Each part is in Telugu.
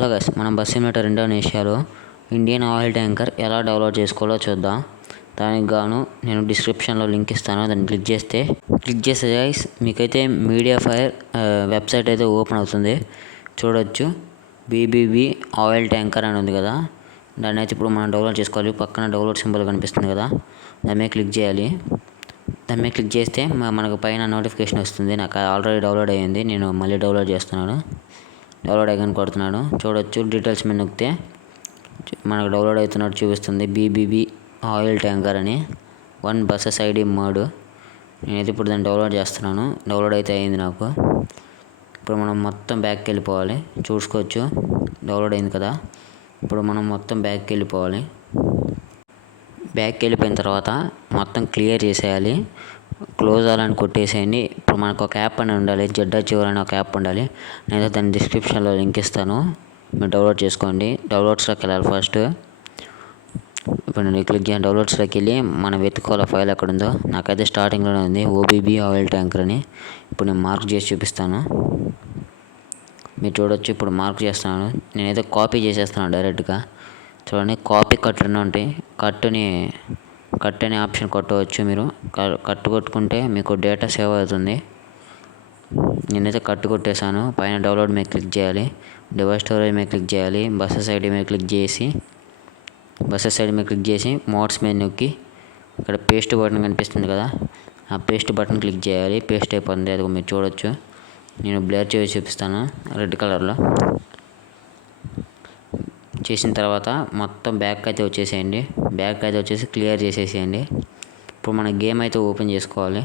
హలో గైస్, మనం బస్ సిమ్యులేటర్ ఇండోనేషియాలో ఇండియన్ ఆయిల్ ట్యాంకర్ ఎలా డౌన్లోడ్ చేసుకోవాలో చూద్దాం. దానికి గాను నేను డిస్క్రిప్షన్లో లింక్ ఇస్తాను, దాన్ని క్లిక్ చేస్తే గైస్ మీకైతే మీడియా ఫైర్ వెబ్సైట్ అయితే ఓపెన్ అవుతుంది. చూడొచ్చు, బీబీబీ ఆయిల్ ట్యాంకర్ అని ఉంది కదా, దాన్ని అయితే ఇప్పుడు మనం డౌన్లోడ్ చేసుకోవాలి. పక్కన డౌన్లోడ్ సింబల్ కనిపిస్తుంది కదా, దాని మీద క్లిక్ చేయాలి. దాని మీద క్లిక్ చేస్తే మనకు పైన నోటిఫికేషన్ వస్తుంది. నాకు ఆల్రెడీ డౌన్లోడ్ అయ్యింది, నేను మళ్ళీ డౌన్లోడ్ చేస్తున్నాను. డౌన్లోడ్ అయ్యాను కొడుతున్నాను. చూడొచ్చు, డీటెయిల్స్ మీద నొక్కితే మనకు డౌన్లోడ్ అవుతున్నట్టు చూపిస్తుంది. బీబీబీ ఆయిల్ ట్యాంకర్ అని 1 బస్సెస్ ఐడి మోడ్. నేనైతే ఇప్పుడు దాన్ని డౌన్లోడ్ చేస్తున్నాను. డౌన్లోడ్ అయితే అయింది నాకు. ఇప్పుడు మనం మొత్తం బ్యాక్కి వెళ్ళిపోవాలి. చూసుకోవచ్చు, డౌన్లోడ్ అయింది కదా. ఇప్పుడు మనం మొత్తం బ్యాక్కి వెళ్ళిపోవాలి. బ్యాక్కి వెళ్ళిపోయిన తర్వాత మొత్తం క్లియర్ చేసేయాలి. క్లోజ్ అని కొట్టేసేయండి. ఇప్పుడు మనకు ఒక యాప్ అని ఉండాలి, జెడ్ అని ఒక యాప్ ఉండాలి. నేను దాన్ని డిస్క్రిప్షన్లో లింక్ ఇస్తాను, మీరు డౌన్లోడ్ చేసుకోండి. డౌన్లోడ్స్లోకి వెళ్ళాలి ఫస్ట్. ఇప్పుడు నేను క్లిక్ చేయండి. డౌన్లోడ్స్లోకి వెళ్ళి మనం వెతుక్కోవాలి ఫైల్ ఎక్కడ ఉందో. నాకైతే స్టార్టింగ్లోనే ఉంది, ఓబీబీ ఆయిల్ ట్యాంకర్ అని. ఇప్పుడు నేను మార్క్ చేసి చూపిస్తాను. మీరు చూడొచ్చు, ఇప్పుడు మార్క్ చేస్తున్నాను. నేనైతే కాపీ చేసేస్తున్నాను డైరెక్ట్గా. చూడండి, కాపీ కట్ అని ఉంటాయి. కట్ అనే ఆప్షన్ కొట్టవచ్చు. మీరు కట్ కొట్టుకుంటే మీకు డేటా సేవ్ అవుతుంది. నేనైతే కట్ కొట్టేశాను. పైన డౌన్లోడ్ మీద క్లిక్ చేయాలి, డివైస్ స్టోరేజ్ మీద క్లిక్ చేయాలి, బస్సెస్ ఐడి మీద క్లిక్ చేసి మోడ్స్ మీద నొక్కి ఇక్కడ పేస్ట్ బటన్ కనిపిస్తుంది కదా, ఆ పేస్ట్ బటన్ క్లిక్ చేయాలి. పేస్ట్ అయిపోతుంది, అది మీరు చూడొచ్చు. నేను బ్లర్ చేసి చూపిస్తాను. రెడ్ కలర్లో చేసిన తర్వాత మొత్తం బ్యాక్ అయితే వచ్చేసేయండి. బ్యాక్ అయితే వచ్చేసి క్లియర్ చేసేసేయండి. ఇప్పుడు మన గేమ్ అయితే ఓపెన్ చేసుకోవాలి.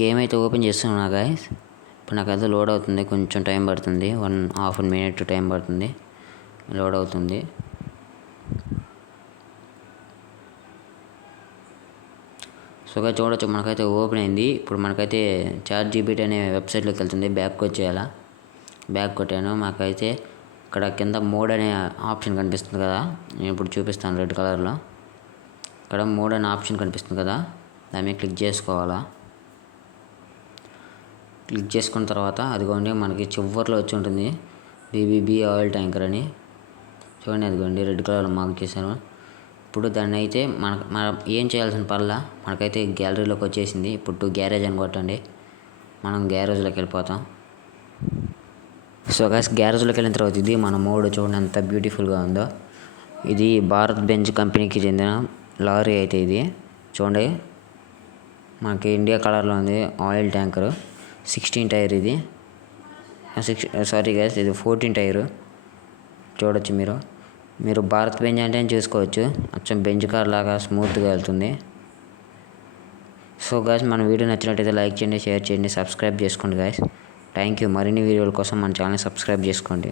గేమ్ అయితే ఓపెన్ చేస్తున్నా గాయస్. ఇప్పుడు నాకైతే లోడ్ అవుతుంది, కొంచెం టైం పడుతుంది. 1.5 minute టైం పడుతుంది, లోడ్ అవుతుంది. సో గా చూడొచ్చు, మనకైతే ఓపెన్ అయింది. ఇప్పుడు మనకైతే ChatGPT అనే వెబ్సైట్లోకి వెళ్తుంది. బ్యాక్ వచ్చేయాలా, బ్యాక్ కొట్టాను. మాకైతే ఇక్కడ కింద మోడ్ అనే ఆప్షన్ కనిపిస్తుంది కదా, నేను ఇప్పుడు చూపిస్తాను రెడ్ కలర్లో. ఇక్కడ మోడ్ అనే ఆప్షన్ కనిపిస్తుంది కదా, దాని మీద క్లిక్ చేసుకోవాలా. క్లిక్ చేసుకున్న తర్వాత అదిగోండి మనకి చివర్లో వచ్చి ఉంటుంది బీబీబీ ఆయిల్ ట్యాంకర్ అని. చూడండి, అదిగోండి రెడ్ కలర్లో మార్క్ చేశాను. ఇప్పుడు దాన్ని అయితే మనం ఏం చేయాల్సిన పర్లా, మనకైతే గ్యాలరీలోకి వచ్చేసింది. ఇప్పుడు టు గ్యారేజ్ అని కొట్టండి, మనం గ్యారేజ్లోకి వెళ్ళిపోతాం. సో గాయ్స్, గ్యారేజ్లోకి వెళ్ళిన తర్వాత ఇది మన మోడ్. చూడండి ఎంత బ్యూటిఫుల్గా ఉందో. ఇది భారత్ బెంజ్ కంపెనీకి చెందిన లారీ అయితే ఇది. చూడండి, మనకి ఇండియా కలర్లో ఉంది ఆయిల్ ట్యాంకరు. 16 టైర్ ఇది. సారీ గైస్, ఇది 14 టైరు. చూడొచ్చు, మీరు భారత్ బెంజ్ అంటే చూసుకోవచ్చు. అచ్చం బెంజ్ కార్ లాగా స్మూత్గా వెళ్తుంది. సో గాయ్స్, మన వీడియో నచ్చినట్టయితే లైక్ చేయండి, షేర్ చేయండి, సబ్స్క్రైబ్ చేసుకోండి గాయ్స్. Thank you. మరిన్ని వీడియోల కోసం మన ఛానల్ సబ్స్క్రైబ్ చేసుకోండి.